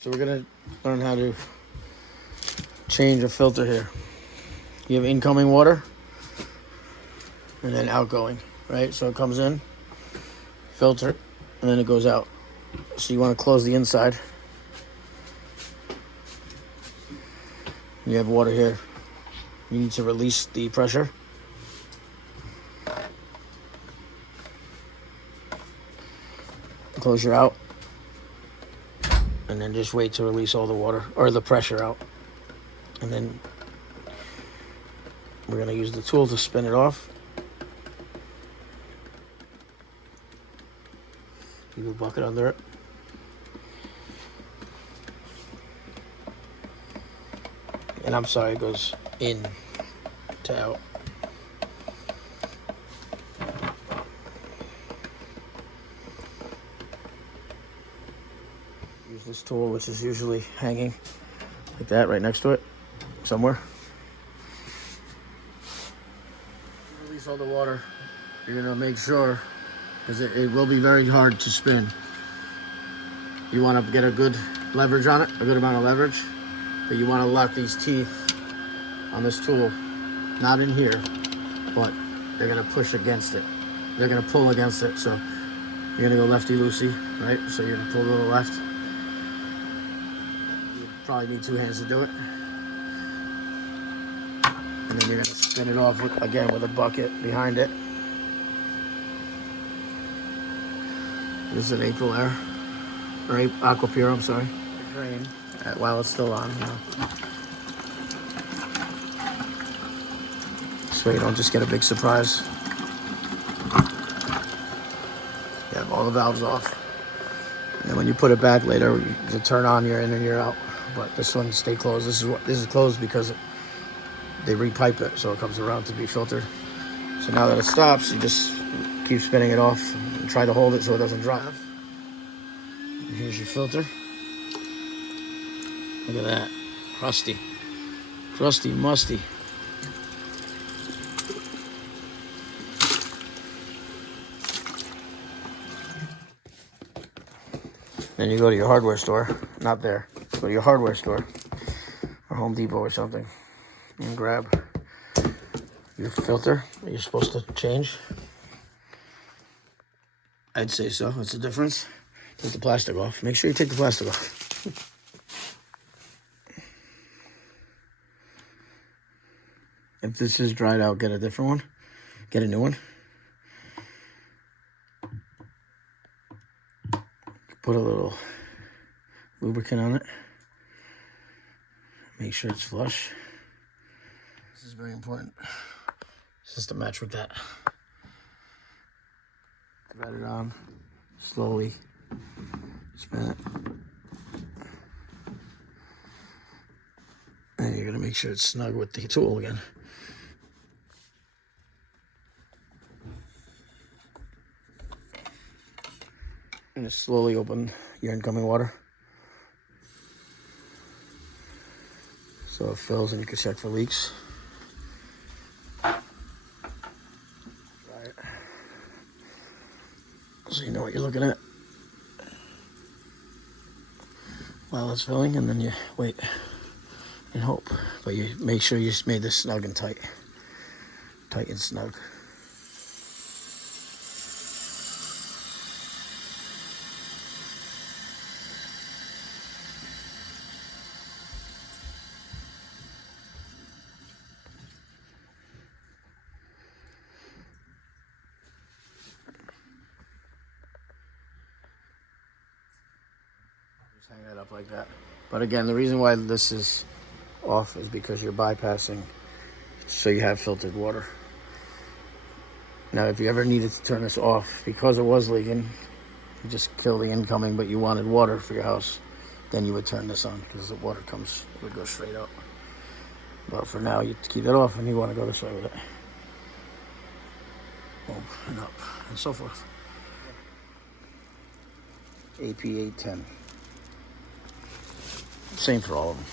So we're gonna learn how to change a filter here. You have incoming water and then outgoing, right? So it comes in, filter, and then it goes out. So you want to close the inside. You have water here. You need to release the pressure. Close your out. And then just wait to release all the water or the pressure out. And then we're gonna use the tool to spin it off. Keep a bucket under it. And I'm sorry, it goes in to out. Use this tool, which is usually hanging like that, right next to it, somewhere. Release all the water. You're gonna make sure, because it will be very hard to spin. You want to get a good leverage on it, a good amount of leverage, but you want to lock these teeth on this tool, not in here, but they're gonna push against it. They're gonna pull against it, so you're gonna go lefty-loosey, right? So you're gonna pull to the left. You probably need two hands to do it. And then you're gonna spin it off with, again, with a bucket behind it. This is an April Air, or Aqua Pure, I'm sorry. Drain while it's still on, you know. So you don't just get a big surprise. You have all the valves off. And then when you put it back later, you turn on, you're in and you're out. But this one stay closed. This is closed because they repipe it, so it comes around to be filtered. So now that it stops, you just keep spinning it off and try to hold it so it doesn't drop. And here's your filter. Look at that. Crusty. Crusty, musty. Then you go to your hardware store, not there, go to your hardware store or Home Depot or something and grab your filter that you're supposed to change. I'd say so, that's the difference. Take the plastic off. Make sure you take the plastic off. If this is dried out, get a different one. Get a new one. Put a little lubricant on it. Make sure it's flush. This is very important. It's just to match with that. Thread it on. Slowly spin it. And you're gonna make sure it's snug with the tool again. And just slowly open your incoming water. So it fills and you can check for leaks. Try it. So you know what you're looking at while it's filling, and then you wait and hope. But you make sure you made this snug and tight. Tight and snug. Just hang that up like that. But again, the reason why this is off is because you're bypassing, so you have filtered water. Now, if you ever needed to turn this off because it was leaking, you just kill the incoming, but you wanted water for your house, then you would turn this on because the water comes, it would go straight out. But for now, you keep it off and you want to go this way with it. Boom, and up, and so forth. AP 810. Same for all of them.